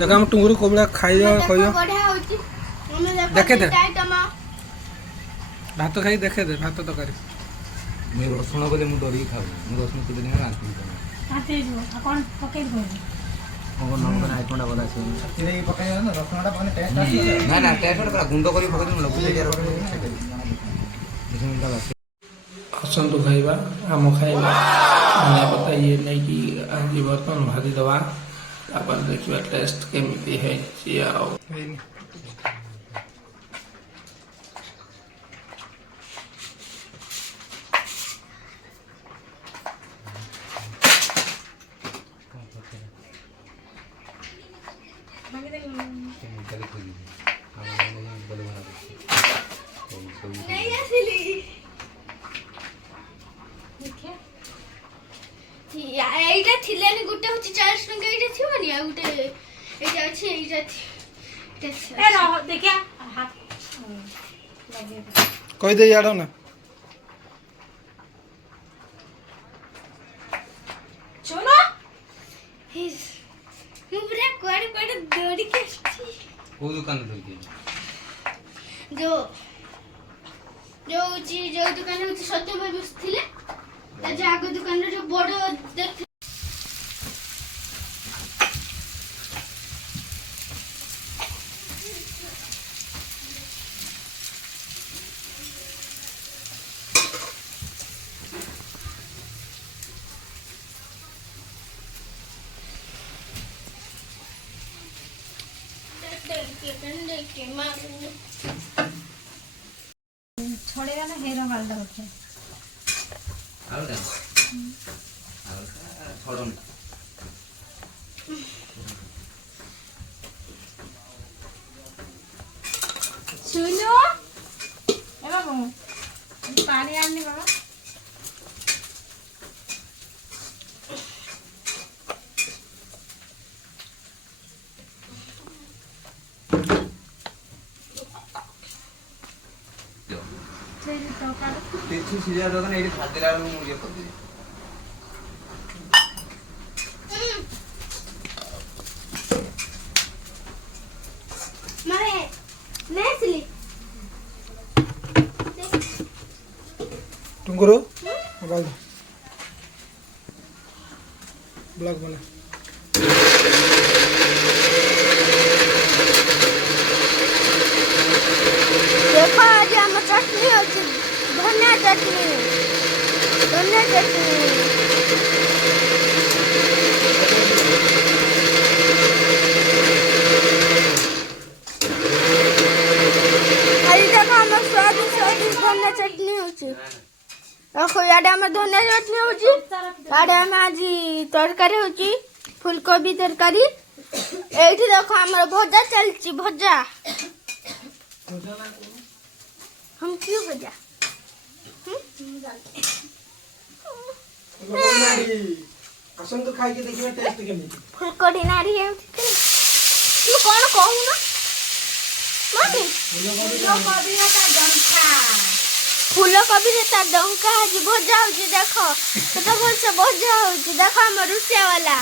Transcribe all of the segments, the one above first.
देखा हम टुंगुरु कोबला खाई कहियो देखे दे भात खाई देखे दे भात तकारी मैं रसुण बोले मु डरी खाऊ मु रसुण के दिन रांती आते जो कौन पके गो को नंबर आइटमडा बोला से तेरे पकाय ना रसुणडा पकाने टेस्ट आसी ना ना टेस्ट पूरा गुंड करी पकाय न लोग ले असंतु खाइबा आम खाइबा धनिया पत्ता ये नहीं कि आज बर्तन भाजी दवा तापर देखिबा टेस्ट केमिति है चियाओ नहीं असली এইটা থিলেনি গুটে হচ্ছে 40 টাকা এইটা থিবনি আর গুটে এইটা আছে এইটা ए रहो देखिए हाथ लगे कह दे यार ना सुनो ମୁଁ ପୁରା କୁଆଡେ କୁଆଡେ ଦୌଡ଼ିକି ଆସିଛି को दुकान धर के ଯୋଉ ଦୋକାନ ହଉଛି ସତ୍ୟଭାଇ ବସିଥିଲେ ତା ଯୋଉ ଆଗ ଦୋକାନରେ ଯୋଉ ବଡ ଦେଖ छोड़ेगा ना हेरो वाला होके आलका छोड़न सुनो ए बाबू पानी आनी बाबा तेरी तो का तेछु सिजा दो ना एडी खादिरा मु ये कर दे मारे नेसली टुंगुरु मोबाइल ब्लॉग बना देखो आज हम चटनी होती धनिया चटनी आज देखो हम स्वादिष्ट धनिया चटनी होती देखो याडे हम धनिया चटनी होती याडे हम आज तरकारी होती फूलकोबी तरकारी एठी देखो हमर भजा चलची भजा हम क्यों भजा आसन तो खाई के देखिबा टेस्ट केमिति फुलकोबी नारी है तू कौन कहू ना मामी फूलकोबी रे ता डंका आज भजा होची देखो केते भल से भजा होची देखो हमर रुसिया वाला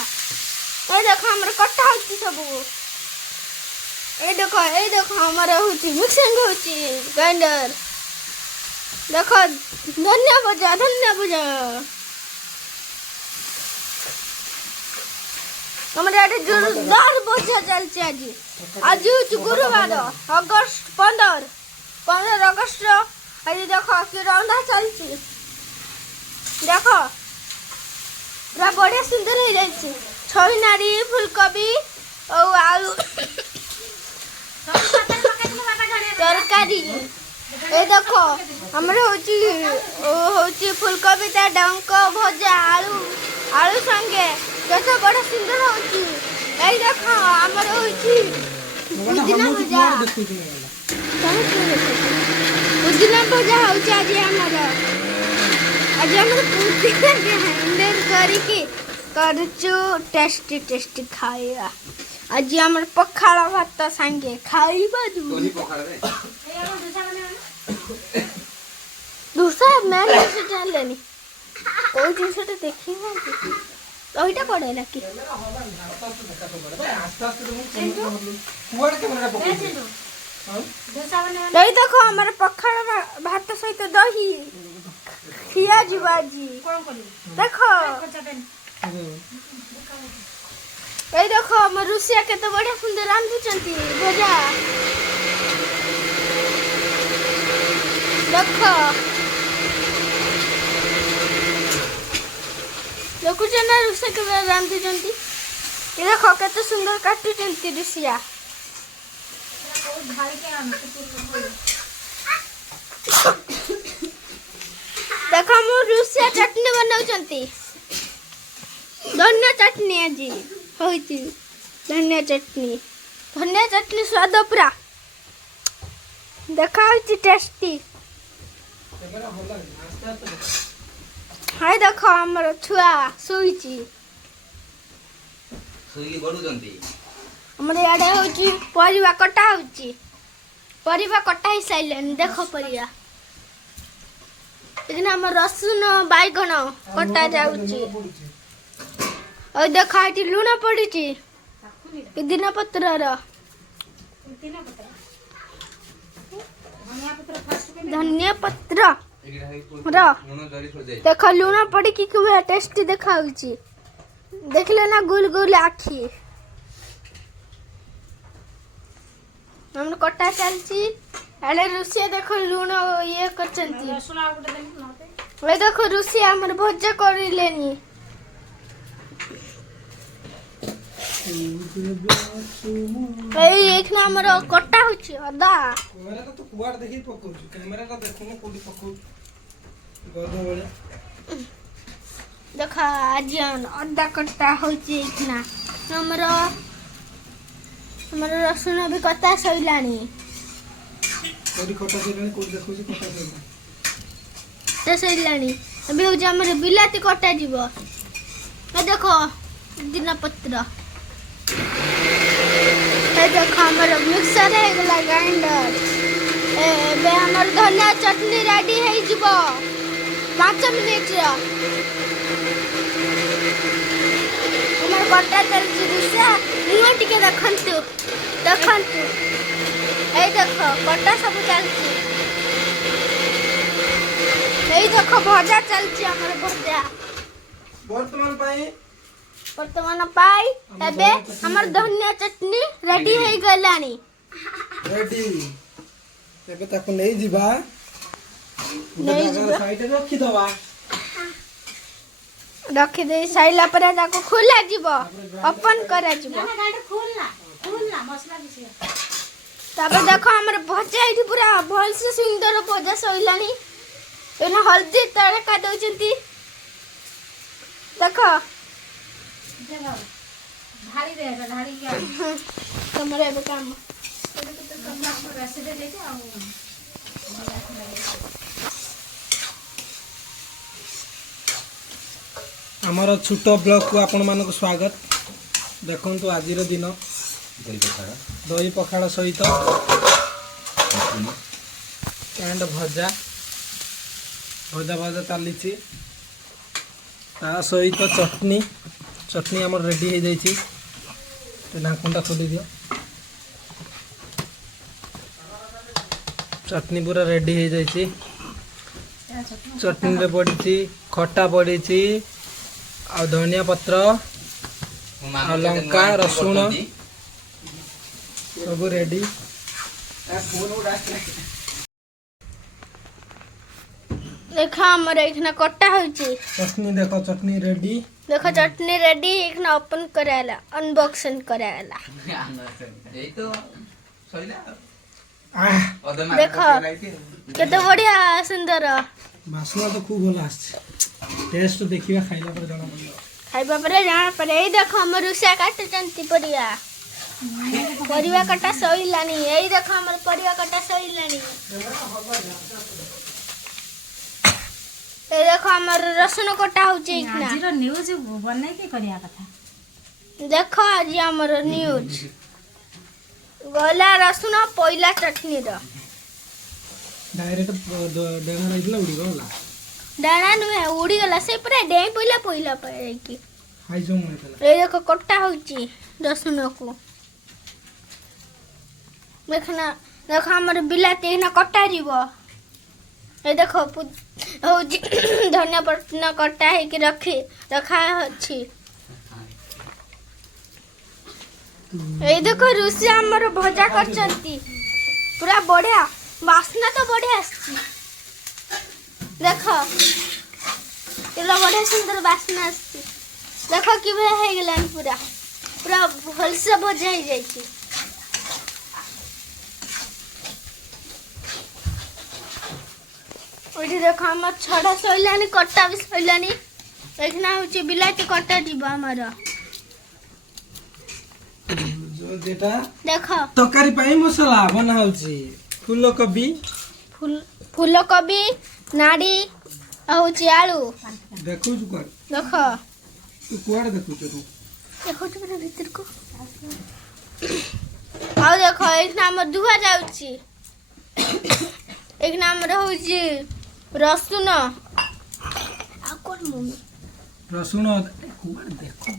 ए देखो हमर कट्टा होची सब ए देखो हमारा होची मिक्सिंग होची ग्राइंडर देखो धनिया भजा हमारे आटे जोरदार भजा चलছে आज होची गुरुवार अगस्त 15 अगस्त आज देखो कि रंधा चलছি देखो पूरा बढ़िया सुंदर हो जाइए छई नारी फूलकोबी और आलू तरकारी ए देखो हमरे होची फूलकोबी ता डंक भजा आलू संगे केते बड़ा सुंदर होची ए देखो हमरे होची पुदीना भजा पुदीना भजा होची आज हमर पुदीना ग्राइंडर करी करचु टेस्टी खाइबा आज हमर पखाड़ भात संगे खाइबा तोनी पखाड़ रे दूसरा मैं से जानलेनी कोई जिनसटा देखी ना ओइटा पड़ेला कि नहीं देखो हमारे पखाड़ भात सहित दही खिया जीवाजी देखो এই দেখো আমার রুসিয়া কেতে বড়িয়া সুন্দর রান্ধুচন্তি ভজা দেখো দেখুছ না রুসিয়া কেতে রান্ধুচন্তি এই দেখো কেতে সুন্দর কাটুচন্তি রুসিয়া देखो मु रुसिया चटनी बनाउचंती धनिया चटनी आजी होइती धनिया चटनी स्वाद पूरा देखा होइती टेस्टी हाय देखो हमर छुआ सोइची सोई बडुजंती हमर याडे होची परिवा कटा होची परिवा कटा ही साइलेन देखो परिया लेकिन हम रसुन बैगन कटा जाउची और देखा है लुण पड़ी पुदीना पत्र धनिया पत्र देख लुण पड़ी कि टेस्ट देखा देखले ना गुल गुल आखी हम कटा चलची अरे रुसिया देखो लुण ये करचंती ओए देखो रुसिया हमर भोजा करिलेनी एक ना हमर कटा होची अदा कैमरा तो कुआर देखि पकौ कैमरा का देखो न कोडी पकौ गदो बळे देखा आज अदा कटा होची एक ना हमर रसुन भी कटा सइलानी कोडी कटा सइलानी कोडी देखौ छी कटा सइलानी ते सइलानी अबे हो जा हमर बिलाती कटा जीवो ए देखो पुदीना पत्र ए देखो हमर मिक्सर है गला ग्राइंडर ए बे हमर धनिया चटनी रेडी है जीवो 5 मिनिट रो हमर कटा चल जुसा नियो टिके देखंतु ए देखो कटा सब चलची ए देखो भजा चलची हमर भजा वर्तमान पाई एबे हमर धनिया चटनी रेडी है गलानी रेडी एबे ताको नै जीवा नहीं जीवा साइड रखी दवा रखी दे साइला पर ताको खोला जीवो ओपन करा जीवो तबे देखो हमर भजा इठी पूरा भल से सुंदर भजा सइलानी एना हल्दी तड़का दउचंती देखो ढाड़ी दे ढाड़ी क्या तुम्हारे एबे काम वैसे दे देके आओ हमर छोट ब्लॉग को आपण मानक स्वागत देखंतु आजिर दिन दही पखाड़ सहित एंड भजा भजा भजा चली ता सहित चटनी चटनी आम रेडी हो जाइए ढाकुटा खोली दियो चटनी पूरा रेडी हो जाइए चटनी रे पड़ी खट्टा पड़ी आ धनिया पत्र आ लंका रसुण सब रेडी देखा हमर एकना कट्टा होची चटनी देखो चटनी रेडी देखो चटनी रेडी एकना ओपन कराला अनबॉक्सिंग कराला यही तो सइला देखो केते बढ़िया सुंदर बासना तो खूब भल आछ टेस्ट देखिबा खाइला पर जाना पड़ियो खाइबा पर जाना पड़े ए देखो हमर रुसिया काटचंती परिया परिवा कटा सइलानी ए देखो हमर परिवा कटा सइलानी ए देखो हमर रसुन कटा होची एकना आजिरो न्यूज बनै के करिया कथा देखो आज हमर न्यूज गला रसुन पहिला चटनी रो डायरेक्ट डेढ़ रही उड़ी गला डाणा नुहे उड़ी गला से पूरा डेई पइला पइला कि हाई जो मन ए देखो कट्टा होची रसुन को देखना देखो हमर बिलाती ना कट्टा जीवो ए देखो होची धनिया पत्ता कट्टा है कि रखा अछि ए देखो रुसी हमर भजा करचंती पूरा बढ़िया वासना तो बढ़िया आछि देखो केला बढ़िया सुंदर वासना आछि देखो कि है गेलन पूरा पूरा भल से भजा ही जाई छी ओठी देखो हमर छड़ा सइलानी कट्टा भी सइलानी देखना होची बिलाती कट्टा जीव हमर जो जेटा देखो तकारी पाई मसला बना होची फूलकोबी फूलकोबी नाड़ी होची आलू देखु छु कर देखो तू कुआड़ देखु छु देखो तो मेरे भीतर को आओ देखो एक नाम दुहा जाउची एक नाम रहउची रसुन आ कोन मम्मी रसुन कुआड़ देखो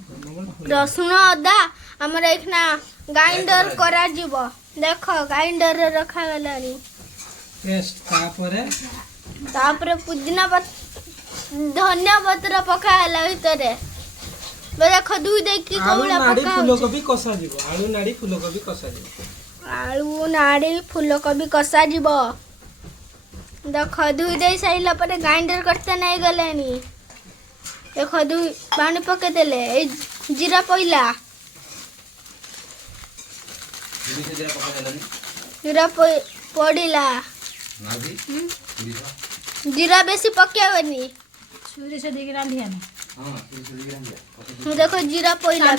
रसुन अदा हमर एक ना ग्राइंडर करा जीव देखो ग्राइंडर रे रखा गलानी पेस्ट तापर पुदीना धनिया पत्र पका हला भितरे देखो दूध देखी कौला पका फूलकोबी कसा जीव आलू नाड़ी फूलकोबी कसा जीव आलू नाड़ी फूलकोबी कसा जीव देखो दूध दे साइला पर ग्राइंडर करते नहीं गलेनी देखो दूध पानी पके देले ए जीरा पइला जीरा पड़िला जीरा बेसी पकेवनी छुरी से देके रांधी है देखो जीरा पइला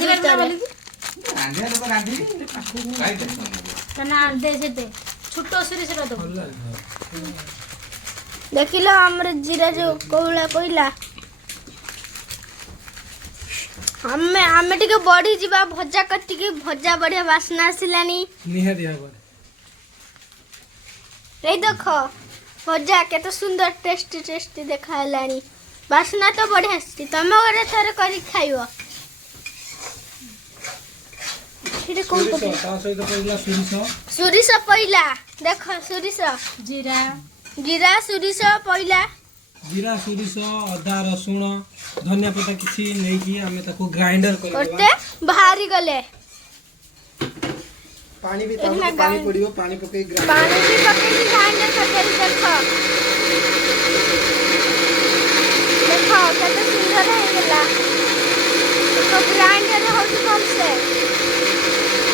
तना दे से दे छोटो छुरी से दो देखिलो हमर जीरा जो कौला पइला हमें टिके बड़ी जीवा भजा कट्टी के भजा बढ़िया वासना आसिलानी निहा दिया बड़े ए देखो भजा केते सुंदर टेस्टी देखालानी वासना तो बढ़िया आसी तमे घरे थरे करी खाइबो फिर कोन को ता सहित पहिला सुरिस पहिला देखो सुरिस जीरा सुरिस पहिला जीरा सुरिस अदा रसुण धनिया पत्ता किछि नै कि हमें ताको ग्राइंडर करते बाहरी गले पानी भी ताको पानी पड़ियो पानी पके पानी भी पके ग्राइंडर करके देखो देखो केते सुंदर है गेला तो ग्राइंडर होती कम से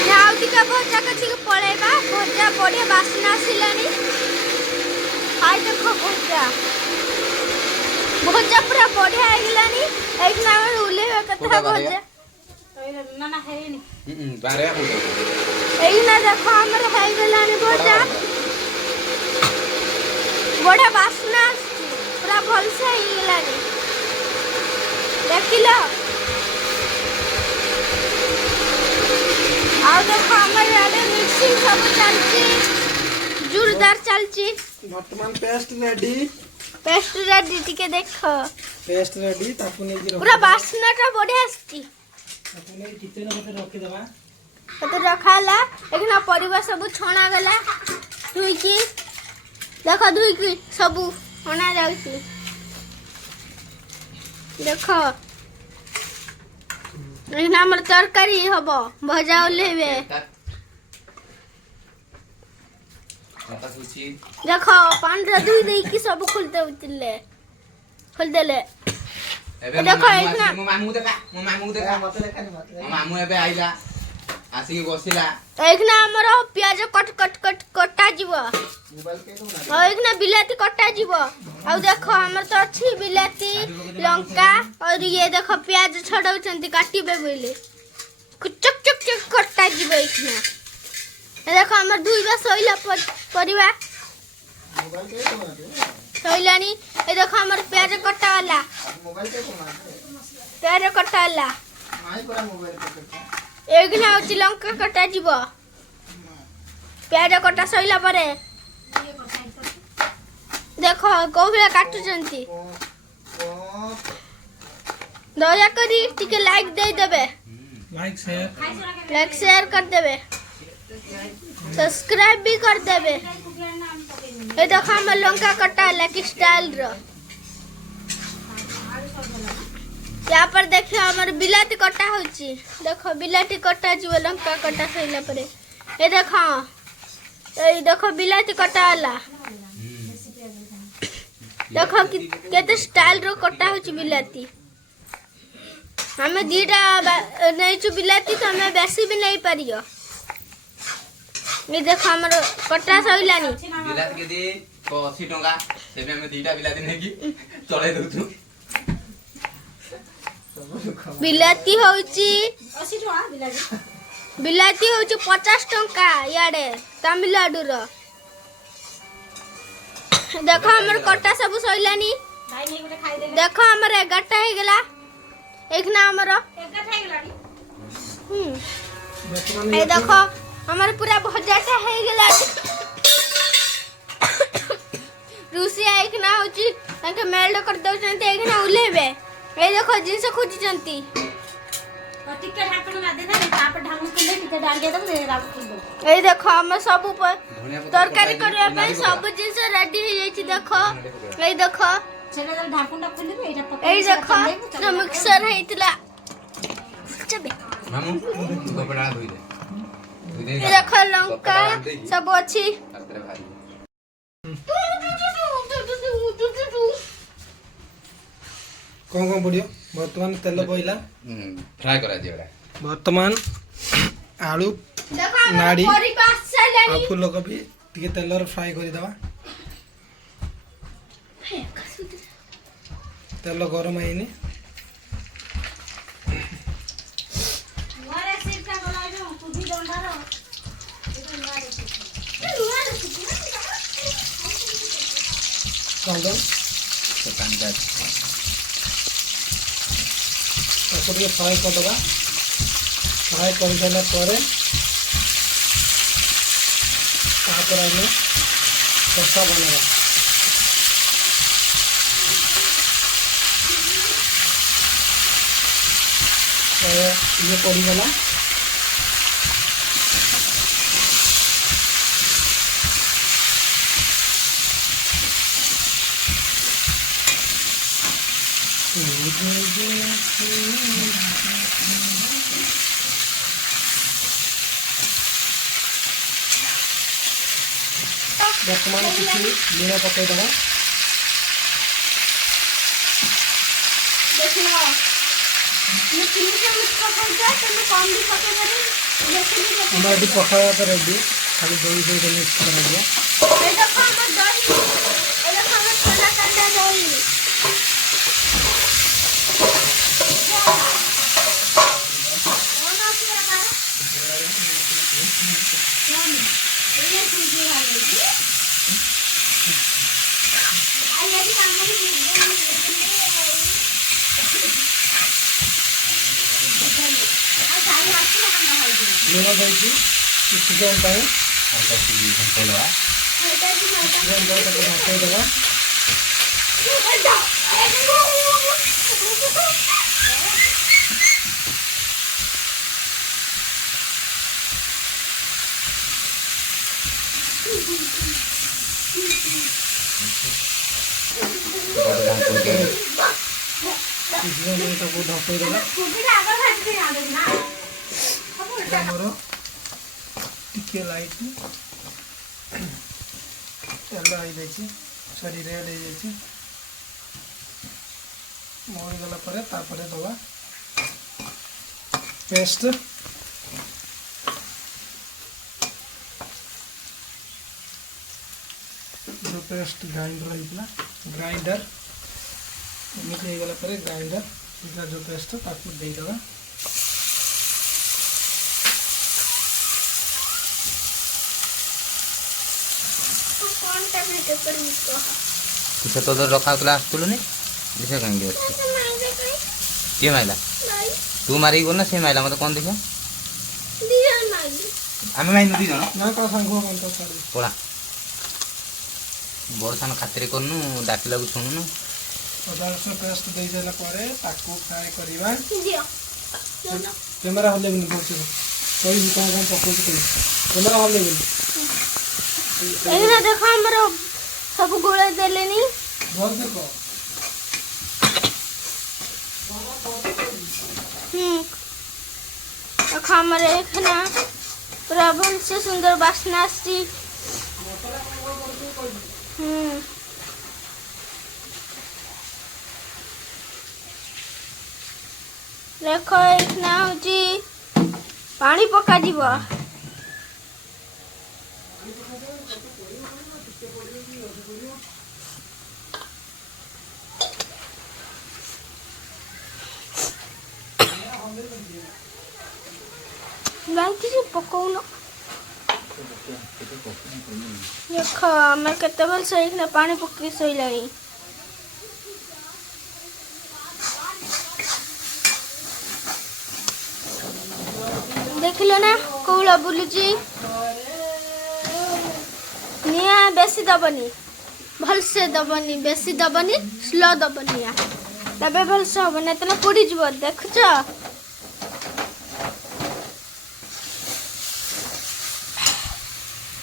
नाउ टिका भजा कछि के पळेबा भजा बढ़िया वासना आसिलानी आइ देखो भजा पूरा बढ़िया आइलानी एक नाम उले कथा भजा ना ना है नहीं बारे এই না দেখো আমার হয়ে গেলানি ভজা বড় বাসনা আসছে পুরা ভলসে হয়ে গেলানি দেখিল আর দেখো আমার আরে মিক্সিং সব চলছে জোরদার চলছে वर्तमान पेस्ट रेडी পেস্ট রেডি টিকে দেখো पेस्ट रेडी ताको नै कि পুরা বাসনাটা বড় আসছে ताको नै किचन में रखि देबा तो रखाला एकना परिवा सब छणा गला दुई की देखो दुई की सब छणा जाउची देखो एकना हमर तरकारी हबो भजा लेबे देखो 15 दुई देई की सब खुलते उतले खोल देले देखो एकना मो मामू देखा मो मामू एबे आइला आसी के बसिला एकना हमर प्याज कटा जीव और एकना बिलाती कटा जीव आ देखो हमर तो अछि बिलाती लंका और ये देखो प्याज छडौचंती काटिबे बोले चक चक चक कटा जीव एकना देखो हमर दुईबा सोइला परिवा सोइलानी ए देखो हमर प्याज कटा वाला प्याज कटा वाला एकना होची लंका कटा जीव प्याज कटा सइला परे देख कौ भाया काटुचंती दयाकरी टिके लाइक दे देबे लाइक शेयर कर देबे सब्सक्राइब भी कर देबे। ये देखो हम लंका कटा लकी स्टाइल रो यहाँ पर देखिए हमारे बिलाती कटा होची देखो बिलाती कटा जीव लंका कटा सैला परे ये देखो बिलाती कटा वाला देखो केते स्टाइल रो कटा होची बिलाती हमें दीटा नहीं छु बिलाती तो हमें बेसी भी नहीं पारियो ये देखो हमर कटा सैलानी बिलाती के दे 80 टका सेबे हम दीटा बिलाती नहीं की चले दउछु बिलाती होची 80 टका बिलाती होची 50 टका याडे तमिलनाडु रो देखो हमर कटा सब सैलानी देखो हमर 11टा हे गेला एक ना हमर 11टा हे गेलानी ए देखो हमर पूरा भजाटा हे गेला रूसिया एक ना होची ताके मेल्ड कर दउ चंती एक ना उलेबे ए देखो जिनसे खोजी चंती टिकट हाथ में दे ना ताप ढांग के ले टिकट डाल के दम दे रात को ए देखो हम सब ऊपर तरकारी करबे पे सब जिनस रेडी हो जाई छी देखो ए देखो चले तो ढाकुंडा खोली बे एटा पका ए देखो ना मिक्सर हेतला चबे मामू कपड़ा धोई दे ए देखो लंका सब अछि कौन कौन पड़ियो वर्तमान तेल पइला फ्राई करा दियोरा वर्तमान आलू देखो नाड़ी हमारी पास चलेनी आ फूलकोबी टिके तेल रे फ्राई करि दवा तेल गरम आइनी मारे सिर का बोला जो तू भी डंडा रो कौन तो कांदा ताको टिके फ्राई कर दवा फ्राई कर देला परे तापर आने कसा बनेगा ये पड़ी गला वर्तमान किसी लूण पकई दवा देखो ये तीन से मुझको पहुंचा तो मैं कम भी पके करी जैसे भी हमारे भी पकाया पर रेडी खाली दही दही मिक्स कर दिया ए देखो हमर दही ए देखो हमर छोला कांदा दही लूण देती चिकन पाए और चिकन खोलवा चिकन दो तक ढाके दवा चिकन तक ढाके दवा ଆମର ଟିକେ ଲାଇଟ୍ ତେଲ ହେଇଯାଇଛି ସରି ରେଡ୍ ହେଇଯାଇଛି ମରିଗଲା ପରେ ତାପରେ ଦେବା ପେଷ୍ଟ ଯେଉଁ ପେଷ୍ଟ ଗ୍ରାଇଣ୍ଡର ହେଇଥିଲା ଗ୍ରାଇଣ୍ଡର ଏମିତି ହେଇଗଲା ପରେ ଗ୍ରାଇଣ୍ଡର ଯେଉଁ ପେଷ୍ଟ ତାକୁ ଦେଇଦେବା किसे तो रखा क्लास तुलनी दिसे कहेंगे किए माइला तू मारी बोल ना से माइला मत कौन देखो आम माइन दी जन ना का सांगो मन तो सारी पड़ा बड़ सान खातिर करनु डाकिला को सुनुनु अदा रसुण पेस्ट दे देला परे ताकू फ्राई करबा दियो कैमरा हले बिन बोलछे कोई भी काम पकोच के कैमरा हले बिन एना देखो हमरो सब गोळे देलेनी भर देखो देखो हमरे एखना पूरा भल से सुंदर वासना आसी देखो एखना होची पानी पका दिबो लाइट से पकाउनो देखो मैं केते बल से एखना पानी पकि सोइलानी देखिलो ना कौला बुलुची निया बेसी दबनी भल से दबनी बेसी दबनी स्लो दबनी तबे भल से हो ना तना पुड़ी जीव देखछ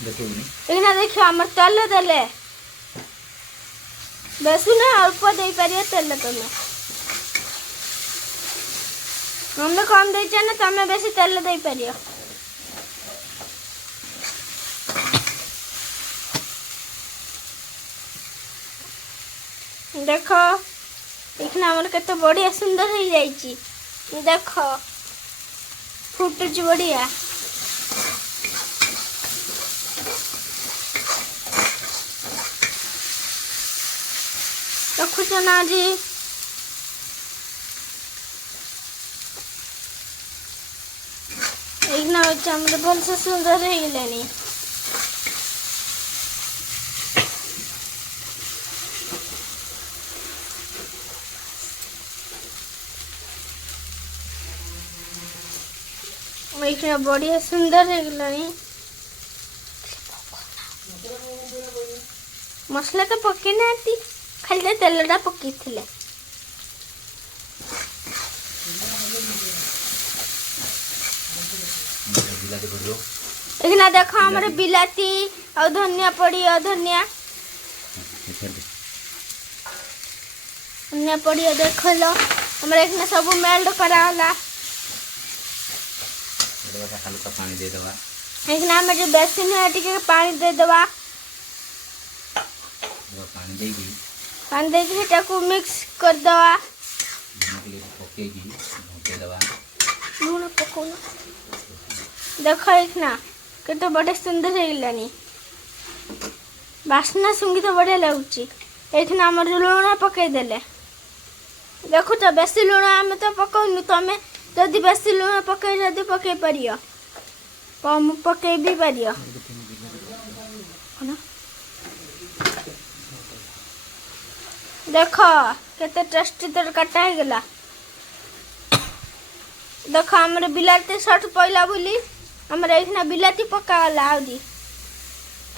देखिबनी एना देखियो हमर तेल देले बेसी ना अल्प दे परिया तेल तमे हमने कम दे ना तमे बेसी तेल दे परियो देखो इखना हमर केते बढ़िया सुंदर हो जाईची देखो फुटुच बढ़िया देखुछ ना जी इखना होचे हमर भल से सुंदर हो गेलेनी इखना बढ़िया सुंदर हो गेलेनी मसला तो पके ना आती खाली तेलटा पकी थिले बिलाती पड़ो इखना देखो हमर बिलाती और धनिया पड़ी और धनिया धनिया पड़ी और देखो लो हमर इखना सब मेल्ट कराला हल्का पानी दे दवा इखना हमर जो बेसिन है टिके पानी दे दवा पानी देगी पानी दे के टाको मिक्स कर दवा पकेगी ढके दवा लूण पकोना देखो इखना केते बड़े सुंदर हो गेलानी वासना सुंगी तो बढ़िया लगुची एखना हमर लूण पके देले देखो तो बेसी लूण हम तो पकाउनु तमे जदि बेसी लूण पके जदि पके परियो कम पके भी परियो देखो केते टेस्टी तरकाटा हो गेला देखो हमर बिलाती शर्ट पइला बोली हमर एखना बिलाती पकाला आउदी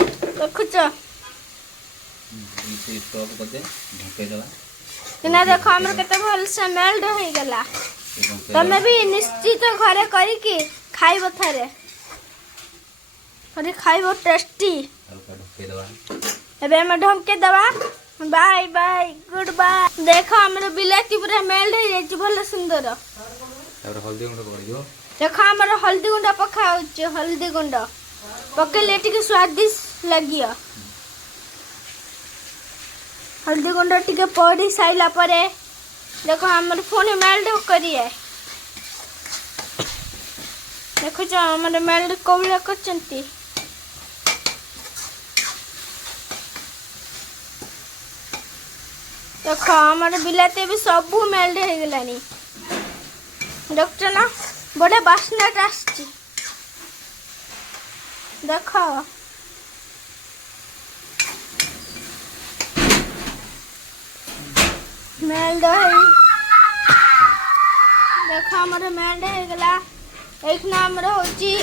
देखुछ इसे स्टॉप कर दे ढके दवा ना देखो हमर केते भल से मेल्ट हो गेला तमे भी निश्चित घरे करी कि खाइबो थारे अरे खाइबो टेस्टी हल्का ढके दवा एबे हम ढके दवा बाय बाय गुड बाय देखो हमर बिलाती पूरा मेल्ट हो जाई भल सुंदर और हल्दी गुंड कर दियो देखो हमर हल्दी गुंड पका होचे हल्दी गुंड पकेले टिके स्वादिष्ट लागियो हल्दी गुंड टिके पड़ी साइला परे देखो हमर फोन मेल्ट करिए देखो जो हमर मेल्ट कोबला करचंती देखो हमर बिलाते भी सब मेल्ट हो गेलानी डॉक्टर ना बड़े बासना आसची देखो मेल्ट देखो हमर मेल्ट हो गेला एखना हमर होची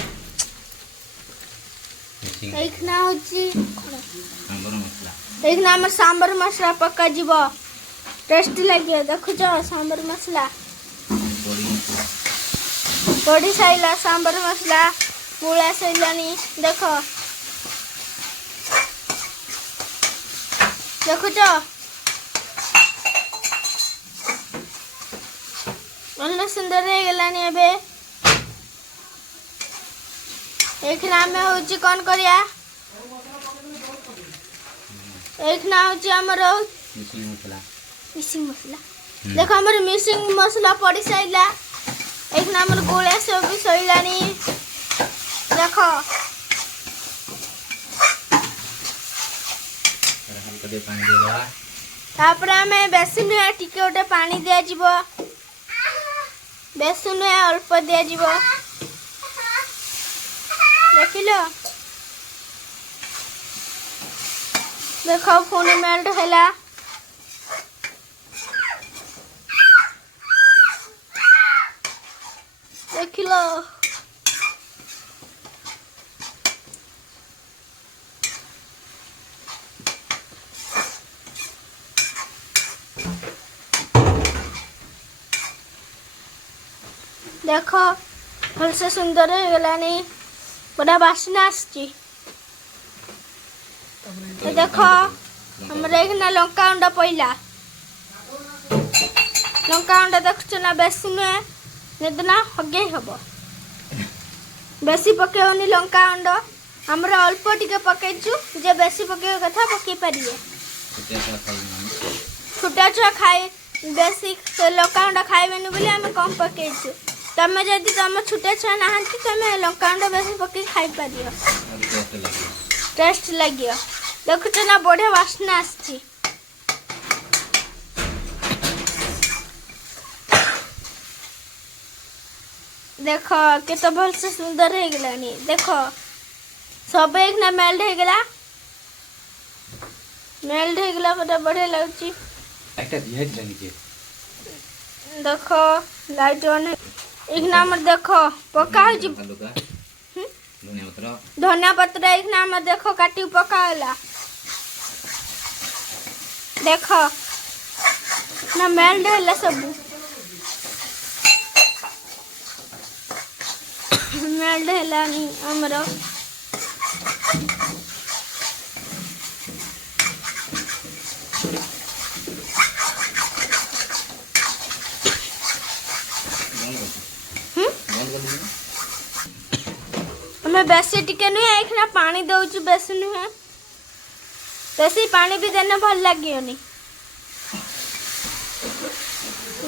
एखना होची सांबर मसला एखना हमर सांबर मसला पक्का जीव टेस्टी लगे देखु जो सांबर मसला बड़ी मसला बड़ी साइला सांबर मसला मुला सैलानी देखो देखु जो मन सुंदर रह गलानी एबे एखना में होची कौन करिया एखना होची हमर मिसिंग मसला देखो हमर मिसिंग मसला पड़ी साइला एखना हमर गोले सब भी सइलानी देखो कदे पानी देला तापर हमें बेसन टिके ओटे पानी दिया जीवो बेसन अल्प दिया जीवो देखिलो देखो पुणी मेल्ट हैला देखिलो देखो भलसे सुंदर हो गलानी बड़ा बासना आसची देखो हमरा एकना लंका अंडा पहिला लंका अंडा देखछ ना बेसी नुए नेदना हगे हबो बेसी पकेओनी लंका अंडा हमरा अल्प टिके पकेछु जे बेसी पकेओ कथा पके परिए छोटा छोटा खाए बेसी लंका अंडा खाइबेनी बोली हम कम पकेछु तमे जदि तम छोटे छुआ नहांती तमे लंका अंडा बेसी पके खाई परियो टेस्ट लगियो देखुछ ना बढ़िया वासना आसची देखो केतो भल से सुंदर हो गलानी देखो सब एक ना मेल्ट हो गला मेल्ट हो गला बड़ा बढ़िया लागची একটা দিয়ে জানি কি देखो लाइट ऑन एक नाम देखो पका हो जी ভালো কা ধনিয়া পত্র धनिया पत्ता एक नाम देखो काटी पका होला देखो ना मेल्ट होला सब मेल्ट होला नी हमरो हमें बेसी टिके नहीं है इखना पानी दउची बेसी नहीं है बेसी पानी भी देने भल लागियोनी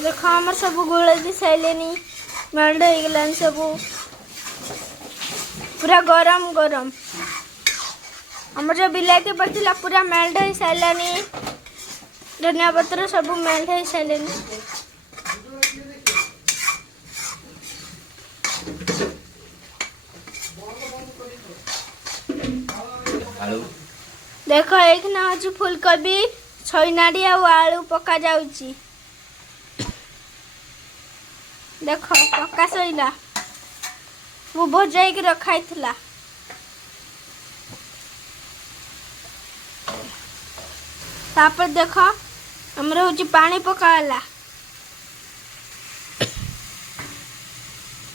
देखो हमर सब गोले दी सैलेनी मेल्ट हो गलान सब पूरा गरम गरम हमर जो बिलाती पड़तिला पूरा मेल्ट हो सैलानी धनिया पत्र सब मेल्ट हो सैलेनी आलू देखो एक ना हूँ फुलकोबी छईनाड़ी आ आलू पका जाउची देखो पका सईला वो भजाई के रखाई थला तापर देखो हमरा हूँ पानी पकाला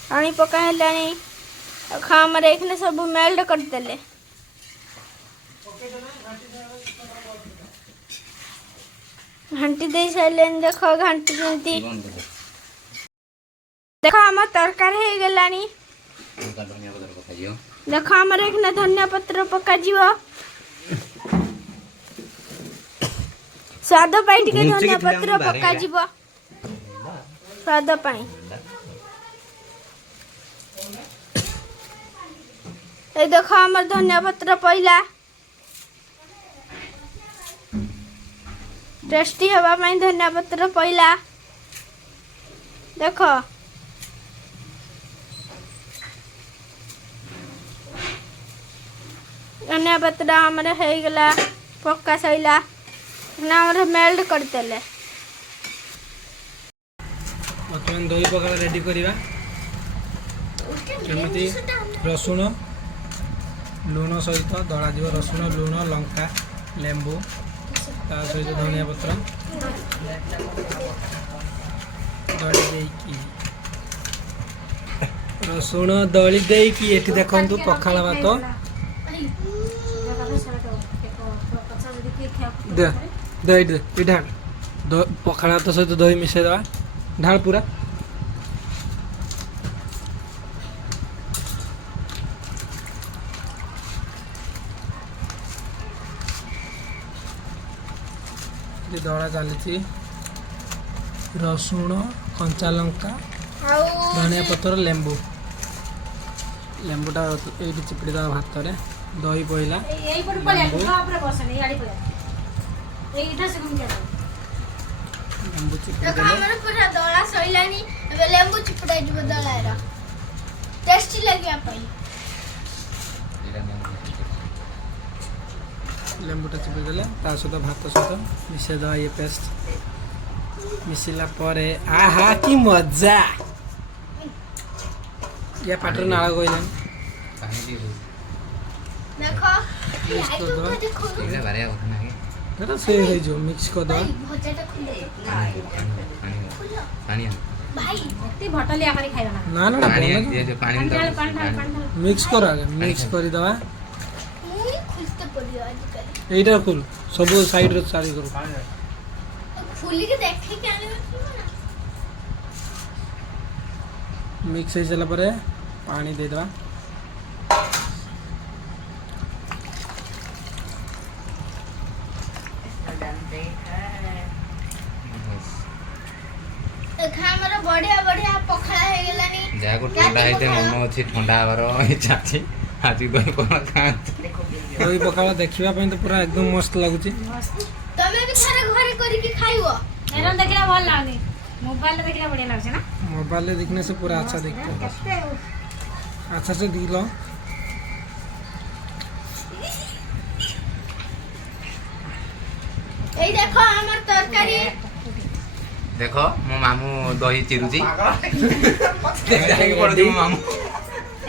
पानी पका हेलानी देखो हमरा एक ने सब मेल्ट कर देले घंटी दे साइलेन देखो घंटी जंती देखो हमर तरकारी हे गेलानी धनिया पत्र पका दियो देखो हमर एक ना धनिया पत्र पका जीवो स्वाद पाई टिके धनिया पत्र पका जीवो स्वाद पाई ए देखो हमर धनिया पत्र पहिला टेस्टी हवा पाई धनिया पत्र पहिला देखो धनिया पत्र हमर हे गला पक्का सैला ना हमर मेल्ट कर देले बर्तमान दही पकाला रेडी करिवा केमिति रसुण लुण सहित दला जीव रसुण लुण लंका लेंबू ता सहित धनिया पत्र दली देकी रसुण दली देकी एठी देखंतु पखाला भात दे दही दे ढाल पखाला भात सहित दही मिसई दवा ढाल पूरा दला चली रसुण कंचा लंका धनिया पत्र लेंबू लेंबूटा ये चिपड़ी दवा भात दही पड़ा लेंबू चिपड़ी देखो हमर पूरा दला सइलानी एबे लेंबू चिपड़ाई जब दलाएर टेस्टी लागिया पई लेंबूटा चिपड़ी देले ता सहित भात सहित मिसई दवा ये पेस्ट मिसिला परे आहा की मजा या पाटर नाला गइलन देखो मिक्स कर दो देखो एटा बारे কথা নাকি এটা সে হই जो मिक्स कर दो भजाटा खुले पानी भाई ती भटलिया करी खाइबा ना ना ना पानी ना ये जो पानी पानी ढाल मिक्स कर आगे मिक्स कर दवा मुई खुलते पड़ियो आजकल এইটা খুল सब साइड रे चारी करो खुली के देखे के आने ना मिक्स हो जाला परे पानी दे दवा देखा हमर बढ़िया बढ़िया पखाला हे गेलानी जाको ठंडा आइते मन अछि ठंडा हबार इच्छा अछि आजि दही पखाला खात दही पखाला देखिबा पई तो पूरा एकदम मस्त लागुची तमे भी थारे घरे करी के खाइबो एरन देखला भल लागनी मोबाइल देखला बढ़िया लागछ ना मोबाइल में दिखने से पूरा अच्छा दिखता है केते अच्छा से दिख लो এই দেখো আমার তরকারি देखो मो मामू दही चिरुची जाके पड़ मो मामू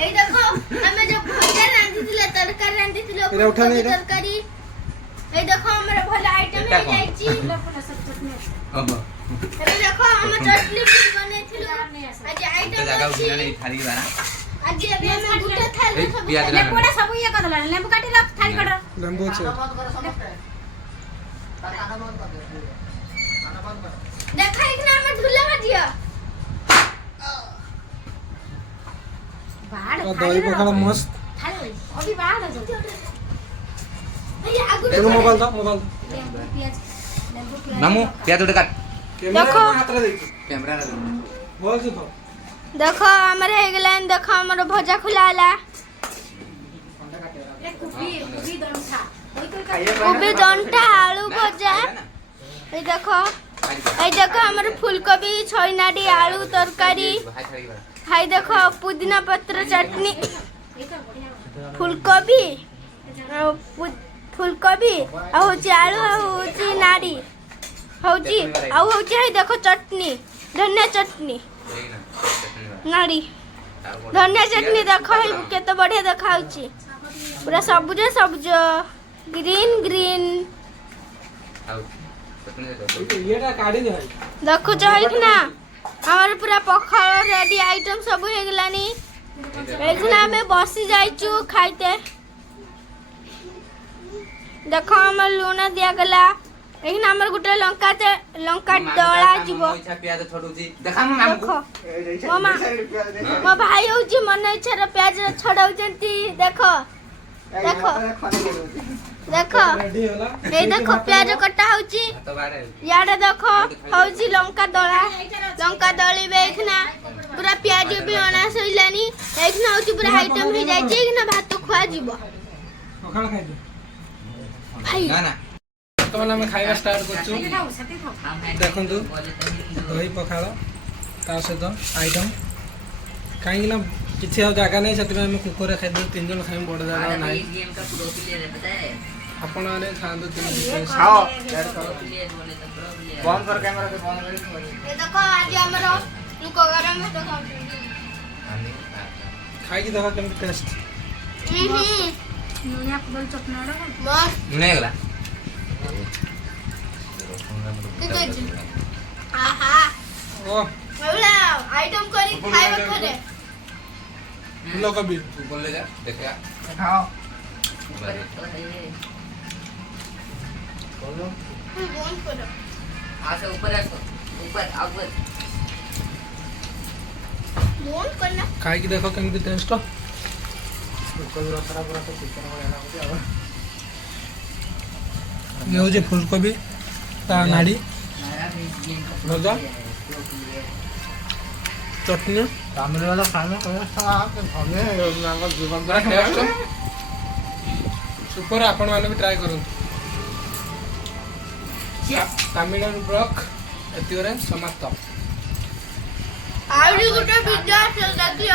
এই দেখো আমি যে ভজা রাঁধিছিলে তরকারি রাঁধিছিলে এটা উঠা নেই এটা? তরকারি এই দেখো আমার ভালো আইটেম এটা হয়ে কোন? যাইছি ओहो এই দেখো আমার চটনি বানাইছিল আজ আইটেম तो जगह আছে उठिना नहीं थाली बारा আজ আমি গুটা থালি ए সব पियाज ला লেম্বুটা সব ইয়া করলা লেম্বু কাটি রাখ থালি কাট লেম্বু আছে দেখা এখানে আমার ধুলা ভাজিয়া বাড় और दही पखाला मस्त থালি অবি বাড় আছে এই আগু एगो मोबाइल दो मोबाइल লেম্বু পেঁয়াজ मामू पियाज उठे काट कैमरा हाथ रे देख कैमरा बोल जो तो দেখো আমার হয়ে গেলেন দেখো আমার ভজা খুলালা কুবি দনসা ওই কই কোবি দন্টা আলু ভজা এই দেখো আমার ফুলকপি ছইনাডি আলু তরকারি হাই দেখো পুদিনা পত্র চটনি ফুলকপি ফুলকপি আর হচ্ছে আলু আর হচ্ছে নাড়ি হচ্ছে আর হচ্ছে হাই দেখো চটনি ধনিয়া চটনি নাড়ি ধনিয়া চটনি দেখো হাই কেতে বঢ়িয়া দেখা হচ্ছে পুরা সবুজ সবুজ গ্রিন গ্রিন येटा काढी दे भाई দেখুছ এইখানে আমার পুরা পখাল রেডি আইটেম সব হয়ে গেলানি এইখানে আমি বসি যাইছু খাইতে দেখো আমার লুণ দিয়া গলা এইখানে আমার গোটে লঙ্কা দলা যাব इच्छा पियाज छोडुची देखा मो मामू দেখো মো ভাই হচ্ছে মনে ইচ্ছার পেঁয়াজ ছড়াউଛନ୍ତି দেখো দেখো দেখো रेडी होला এই দেখো পেঁয়াজ কটা হচ্ছে तो बारे ইয়াডে দেখো হଉଛି লঙ্কা দলিবে এইখানে পুরা পিঁয়াজ ବି ଅଣା ସଇଲାନି এইখানে হচ্ছে পুরা আইটেম হয়ে যাইছে এইখানে ভাত খোয়া যাব पखाला खाइ दे ভাই ना ना तो ଆମେ ଖାଇବା ଷ୍ଟାର୍ଟ କରୁଛୁ ଖାଉ ସେତେ ଖାଉ ଦେଖନ୍ତୁ ଦହି ପଖାଳ ତା ସହିତ ଆଇଟମ୍ କାହିଁକି ନା କିଛି ଆଉ ଜାଗା ନାହିଁ ସେଥିପାଇଁ ଆମେ କୁକରରେ ଖାଇଦେବୁ 3 ଜଣ ଖାଇବୁ ବଡ଼ ଜାଗା ଆଉ ନାହିଁ ଆପଣ ମାନେ ଖାଆନ୍ତୁ 3 खाओ बंद कर कैमरा के बंद कर ଏ ଦେଖ ଆଜି ଆମର ଲୋକ ଗରମ ଭାତ ଖାଉଛନ୍ତି ଖାଇକି ଦେଖ କେମିତି ଟେଷ୍ଟ ଲୁଣିଆ କଦଳୀ ଚଟଣି ଗୁଡାକ ମସ୍ତ ଲୁଣି ହେଇଗଲା ଠିକ ଅଛି। ଆହା ଓ ଏଭଳିଆ ଆଇଟମ କରି ଖାଇବା ଥରେ। ଫୁଲକୋବି बोले जा देखा ଖାଅ ବନ୍ଦ କର। आसो ऊपर ऊपर ବନ୍ଦ କର ନା। ଖାଇକି ଦେଖ କେମିତି ଟେଷ୍ଟ ଇଏ ହେଉଛି ଫୁଲକୋବି ତା ନାଡ଼ି ଭଜା ଚଟଣି ତାମିଲନାଡୁ ଖାନା ପୁରା ଟେଷ୍ଟ ସୁପର ଆପଣମାନେ ବି ଟ୍ରାଏ କରନ୍ତୁ ତାମିଲନାଡୁ ବ୍ଲକ୍ ଏତିକରେ ସମାପ୍ତ। ଆହୁରି ଗୋଟେ ଭିଡ଼ିଓ ଆସିବ ଦେଖିବ।